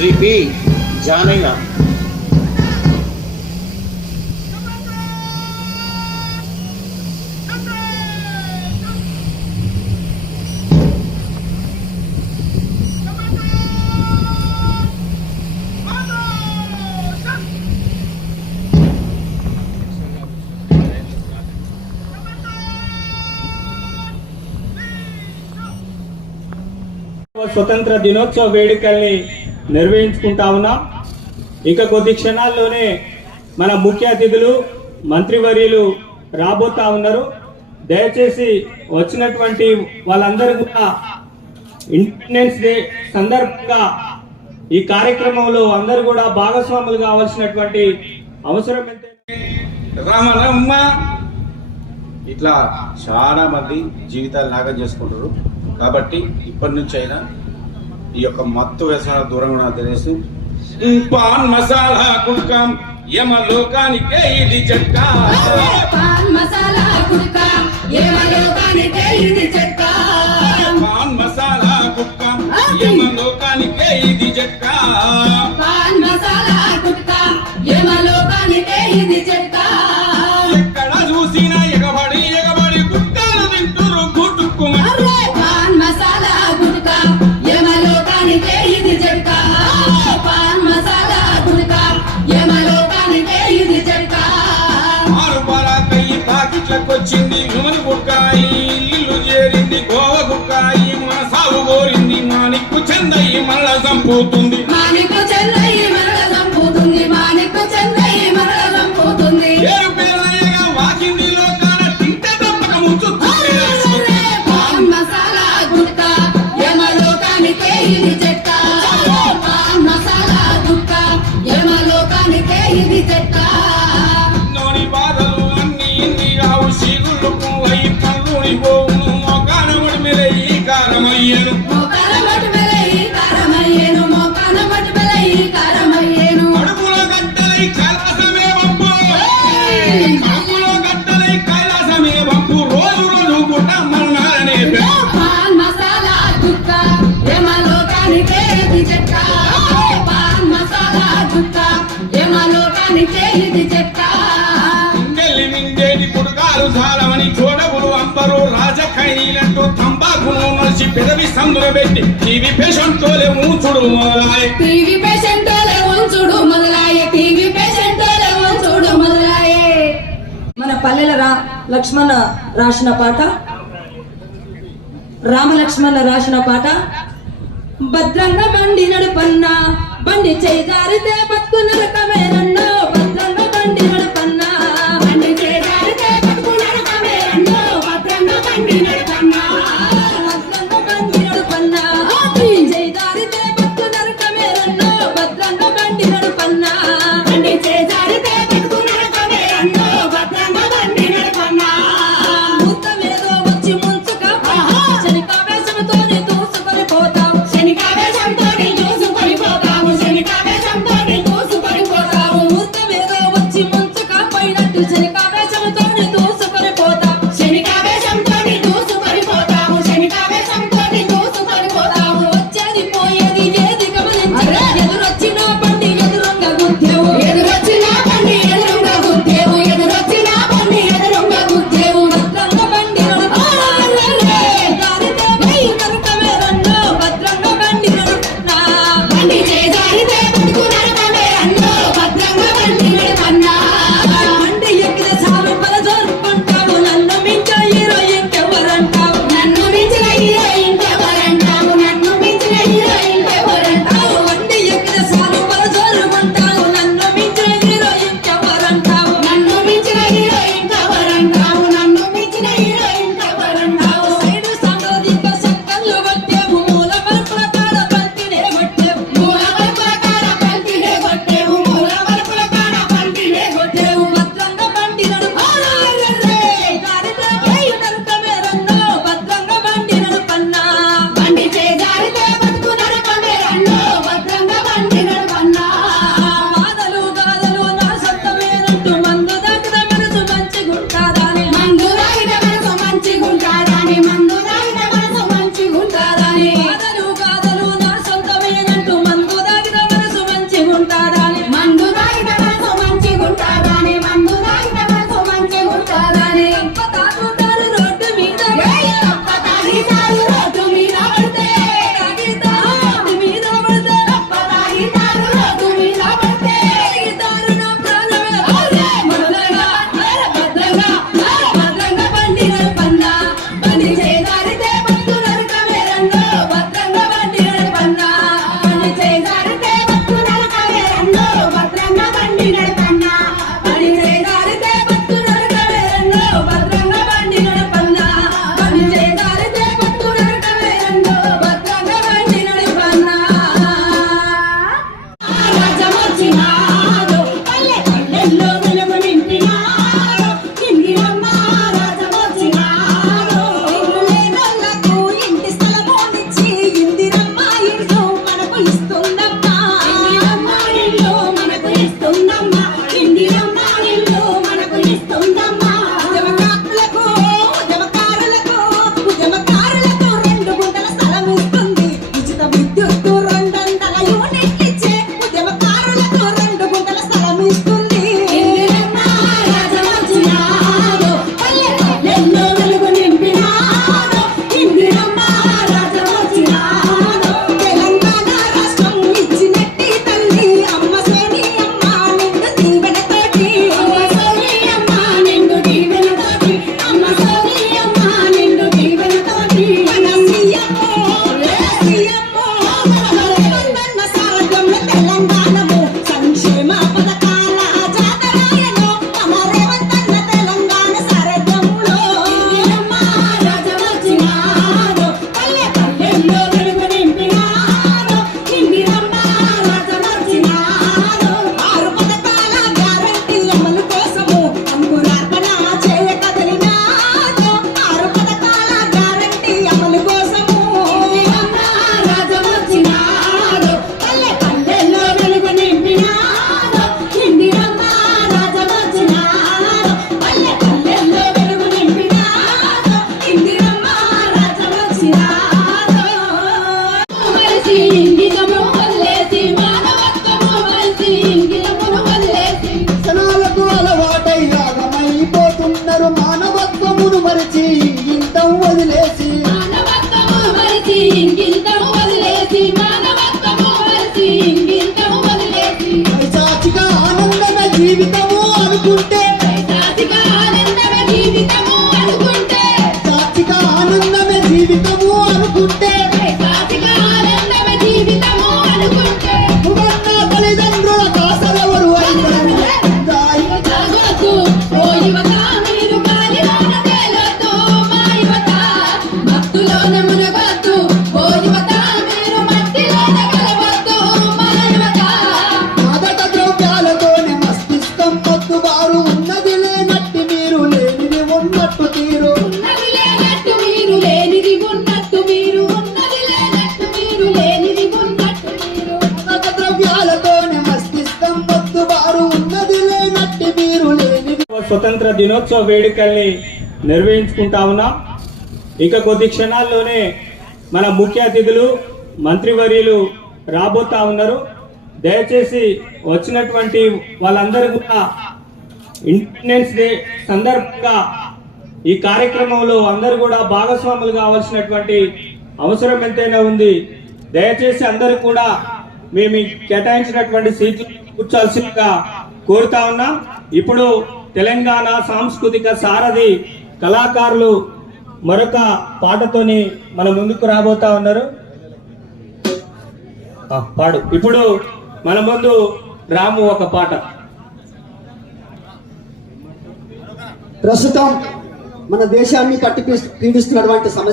Shri P Janaiah. స్వతంత్ర దినోత్సవ వేడుకల్ని నిర్వహించుకుంటా ఉన్నాం. ఇక కొద్ది క్షణాల్లోనే మన ముఖ్య అతిథులు మంత్రివర్యులు రాబోతా ఉన్నారు. దయచేసి వచ్చినటువంటి వాళ్ళందరూ కూడా ఇండిపెండెన్స్ డే సందర్భంగా ఈ కార్యక్రమంలో అందరూ కూడా భాగస్వాములు కావాల్సినటువంటి అవసరం రామరమ్మ ఇట్లా చాలా మంది జీవితాలు నాగం చేసుకుంటారు. కాబట్టి ఇప్పటి నుంచి అయినా ఈ యొక్క మత్తు వ్యసనాల దూరంగా తెలియదు. పాన్ మసాలా కుడ్కా యమలోకానికే ఇది జట్కా. పాన్ మసాలా కుడ్కా యమలోకానికే ఇది జట్కా. పాన్ మసాలా కుడ్కా యమలోకానికే ఇది జట్కా. పాన్ మసాలా కుడ్కా యమలోకానికే ఇది జట్కా. ఎక్కడ చూసినా ఎగబడి ఎగబడి గుట్కాలు తింటురు గుట్టుకుమని. పాన్ మసాలా కుడ్కా యమలోకానికే ఇది జట్కా. పాన్ మసాలా కుడ్కా యమలోకానికే ఇది జట్కా. ఆరు పాలకయ్యి పాకిట్లకొచ్చింది నూనె గుట్కాయి, ఇల్లు చేరింది గోవ గుట్కాయి, మన సాగు కోరింది మానిక్కు చెందయ్యి మళ్ళా చంపుతుంది. మానిక్కు చెందయ్యి మరల చంపుతుంది. మానిక్కు చెందయ్యి మరల చంపుతుంది. పేరు పేరయ్యగా వాకింది లోకాన తింటే తప్పక ముంచుతుంది. పాన్ మసాలా గుట్కా యమలోకానికే ఇది జట్కా. పాన్ మసాలా గుట్కా యమలోకానికే ఇది జట్కా. నోని బాధలు అన్ని ఇన్ని రావు సీగుళ్ళు పువ్వయి కళ్ళుని పోవును మోకాన ముడిమిల ఈ కారమయ్యను. మోకాన మటుమెల ఈ కారమయ్యేను. మోకాన మటుమెల ఈ కారమయ్యేను. కడుపులో గడ్డలై కైలాసమే వంపు. కడుపులో గడ్డలై కైలాసమే వంపు. రోజు రోజు గుట్ట మన్నారనే పాన్ మసాలా గుట్కా యమలోకానికే ఇది జట్కా. పాన్ మసాలా గుట్కా యమలోకానికే ఇది జట్కా. ఇంగెల్లి మింగేటి పుడకాలు చాలమని చూడవులు అంబరు రాజఖైనీలంటూ తంబాకును నడిచి పెదవి సందున పెట్టి టీవీ పేషెంట్తోలే మూచుడు మొదలాయి. టీవీ పేషెంటోలే ఉంచుడు మొదలాయే. టీవీ పేషెంటోలే ఉంచుడు మొదలాయే. మన పల్లెల లక్ష్మణ రాసిన పాట, రామలక్ష్మణ రాసిన పాట. భద్రంగా బండి నడుపన్నా, బండి చేజారితే బతుకు నరకమేనన్నో. భద్రంగా బండి నడుపన్నా, బండి చేజారితే బతుకు నరకమేనన్నో. భద్రంగా బండి నడుపన్నా. భద్రంగా బండి నడుపన్నా, చేజారితే బతుకు నరకమేనన్నో. భద్రంగా బండి నడుపన్నా, బండి చేజారితే బతుకు నరకమేనన్నో. భద్రంగా బండి నడుపన్నా. ముత్తమేదో వచ్చి ముంచుక, శనికావేశంతోనే దూసుకొని పోతాం. శనికావేశంతోని దూసుకొని పోతాము. శనికావేశంతోని దూసుకొని పోతాము. ముత్తమేదో వచ్చి ముంచుక పోయినట్టు శనికావేశంతోనే దూసుకొని పోతాం. శనికావేశంతోని దూసుకొని పోతాము. శనికావేశంతోని దూసుకొని పోతాము. వచ్చేది పోయేది ఏది గమనించరా. ఎదురొచ్చిన బండి ఎదురుంగా గుద్దేవు. ఎదురొచ్చిన భద్రంగా బండి నడపన్నా పని చేయగలిగితే పట్టు నడకవే రెండో భద్రంగా బండి నడపన్నా పని చేయగలిగితే పట్టు నడకవే రెండో భద్రంగా బండి నడపన్నా రాజమొచ్చినాడు పల్లె పల్లెల్లో వెలుగు నింపినాడు ఇందిరమ్మ రాజమొచ్చినాడు ఇల్లు లేనోళ్ళకు ఇంటి స్థలమోనిచ్చి ఇందిరమ్మ ఇల్లు మనకు ఇస్తుందమ్మా ఇందిరమ్మ ఇల్లు మనకు ఇస్తుందమ్మా ఇందిరమ్మ ఇల్లు మనకు ఇస్తుందమ్మా ఉద్యమకారులకు రెండు గుంటల స్థలం ఇస్తుంది ఉచిత విద్యుత్తు 200 యూనిట్లు ఇచ్చే ఉద్యమకారులకు 2 గుంటల స్థలం ఇస్తుంది ఇందిరమ్మ రాజమొచ్చినాడు పల్లె పల్లెల్లో వెలుగు నింపినాడు ఇందిరమ్మ రాజమొచ్చినాడు తెలంగాణ రాష్ట్రం ఇచ్చినట్టి తల్లి అమ్మ సోని అమ్మ నిండు దీవెనతోటి అమ్మ సోని అమ్మ నిండు దీవెనతోటి అమ్మ సోని అమ్మ నిండు దీవెనతోటి మన సీఎంఓ వందన్న సారథ్యంలో తెలంగాణము సంక్షేమ పథకాల జాతరాయను మన రేవంతన్న తెలంగాణ సారథ్యంలో ఇందిరమ్మ రాజమొచ్చినాడు పల్లె పల్లెల్లో వెలుగు నింపినాడు ఇందిరమ్మ రాజమొచ్చినాడు 6 పథకాల గ్యారంటీ అమలు కోసము అంకురార్పణ చేయ కదిలినాడు 6 పథకాల గ్యారంటీ అమలు కోసము ఇందిరమ్మ రాజమొచ్చినాడు పల్లె పల్లెల్లో వెలుగు నింపినాడు ఇందిరమ్మ రాజమొచ్చినాడు పల్లె పల్లెల్లో వెలుగు నింపినాడు ఇందిరమ్మ రాజమొచ్చినాడు మరిసి ఇంగితము వదిలేసి మానవత్వము మరిసి ఇంగితమును వదిలేసి వ్యసనాలకు అలవాటై రాగమైపోతున్నారు మానవత్వమును మరిచి ఇంతం వదిలేసి మానవత్వము మరిసి ఇంగితము వదిలేసి మానవత్వము మరిసి ఇంగితము వదిలేసి పైశాచిక ఆనందమే జీవితము అనుకుంటే పైశాచిక ఆనందమే జీవితము అనుకుంటే సాచిక ఆనందమే జీవితము అనుకుంటే పైశాచిక ఆనందమే జీవితము అనుకుంటే నువ్వన్న తల్లిదండ్రుల కాసలెవరు అయినారు తాగొద్దు ఓ యువత మీరు గాలిలోన తేలొద్దు మా యువత మత్తులోన మునగొద్దు ఓ యువత మీరు మట్టిలోన కలవద్దు మా యువత మాదక ద్రవ్యాలతోనే మస్తిష్కం పట్టుబారు ఉన్నది లేనట్టి మీరు లేనిది ఉన్నట్టు తీరు ఉన్నది లేనట్టు మీరు లేనిది ఉన్నట్టు మీరు ఉన్నది లేనట్టు మీరు లేనిది ఉన్నట్టు మీరు మాదక ద్రవ్యాలతోనే మస్తిష్కం పట్టుబారు ఉన్నది లేనట్టి మీరు లేనిది స్వతంత్ర దినోత్సవ వేడుకల్ని నిర్వహించుకుంటా ఉన్నాం. ఇక కొద్ది క్షణాల్లోనే మన ముఖ్య అతిథులు మంత్రివర్యులు రాబోతా ఉన్నారు. దయచేసి వచ్చినటువంటి వాళ్ళందరూ కూడా ఇండిపెండెన్స్ డే సందర్భంగా ఈ కార్యక్రమంలో అందరూ కూడా భాగస్వాములు కావాల్సినటువంటి అవసరం ఎంతైనా ఉంది. దయచేసి అందరూ కూడా మేము ఈ కేటాయించినటువంటి సీట్లు కూర్చోాల్సిందిగా కోరుతా ఉన్నాం. ఇప్పుడు తెలంగాణ సాంస్కృతిక సారథి కళాకారులు మరొక పాటతోని మన ముందుకు రాబోతా ఉన్నారు. పాడు. ఇప్పుడు మన ముందు రాము ఒక పాట. ప్రస్తుతం మన దేశాన్ని పీడిస్తున్నటువంటి సమస్య